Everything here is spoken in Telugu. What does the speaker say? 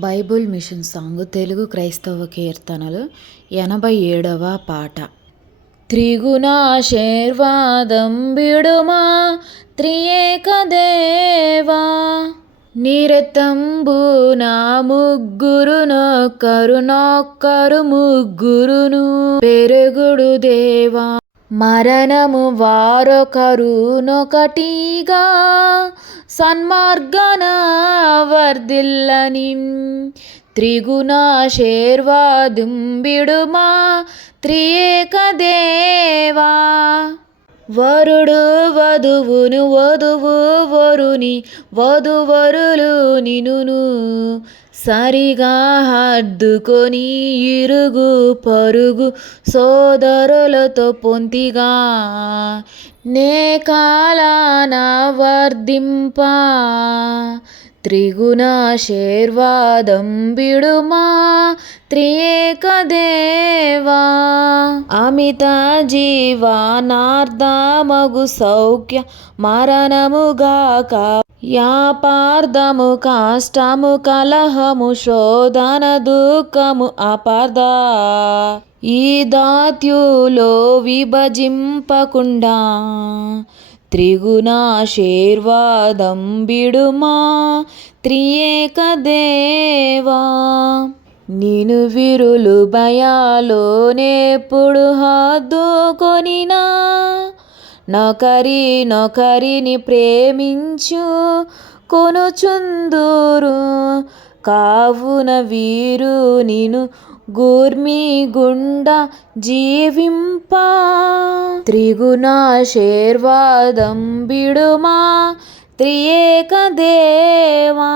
బైబుల్ మిషన్ సాంగ్ తెలుగు క్రైస్తవ కీర్తనలు ఎనభై ఏడవ పాట. త్రిగుణాశీర్వాదం బిడుమా త్రియేక దేవా. నిరతంబు నా ముగ్గురు నొక్కరు నొక్కరు ముగ్గురును పెరుగుడు దేవా. మరణము వారొకరు నొకటిగా సన్మార్గన వర్ధిల్లని. త్రిగుణాశీర్వాదుంబిడుమా త్రియేక దేవా. వరుడు వధువును వధువు వరుని వధువరులు నినును. సరిగా హద్దుకొని ఇరుగు పరుగు సోదరులతో పొంతిగా. నే కాలాన వర్ధింప త్రిగుణాశీర్వాదం బిడుమా త్రియేక అమిత జీవానార్ధమగు సౌఖ్య మరణముగాక యాపార్థము కాష్టము కలహము శోధన దుఃఖము అపార్థ ఈ దాత్యులో విభజింపకుండా త్రిగుణాశీర్వాదం బిడుమా త్రియేక దేవా నేను విరులు భయాలోనేప్పుడు హద్దుకొనినా నొకరి నొకరిని ప్రేమించు కొనుచుందురు కావున వీరు నిను గూర్మి గుండా జీవింప. త్రిగుణ శేర్వాదం బిడుమా త్రియేక దేవా.